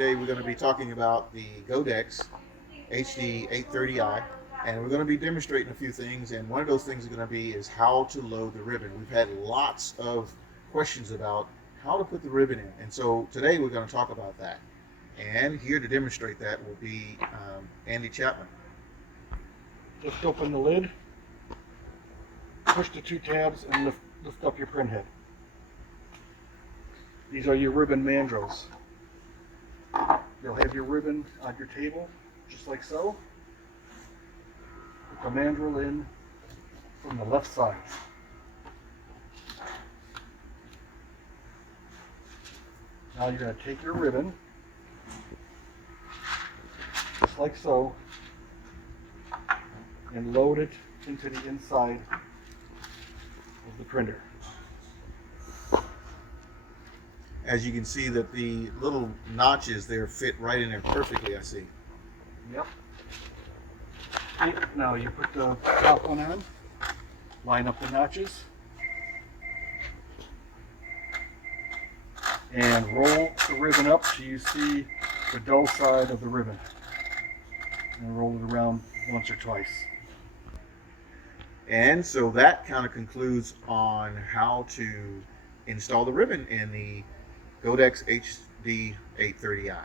today we're going to be talking about the Godex HD830i, and we're going to be demonstrating a few things, and one of those things is how to load the ribbon. We've had lots of questions about how to put the ribbon in, and so today we're going to talk about that. And here to demonstrate that will be Andy Chapman. Just open the lid, push the two tabs, and lift up your printhead. These are your ribbon mandrels. You'll have your ribbon on your table, just like so. Put the mandrel in from the left side. Now you're going to take your ribbon, just like so, and load it into the inside of the printer. As you can see that the little notches there fit right in there perfectly, I see. Yep. Okay, now you put the top one on, line up the notches, and roll the ribbon up so you see the dull side of the ribbon. And roll it around once or twice. And so that kind of concludes on how to install the ribbon in the Godex HD830i.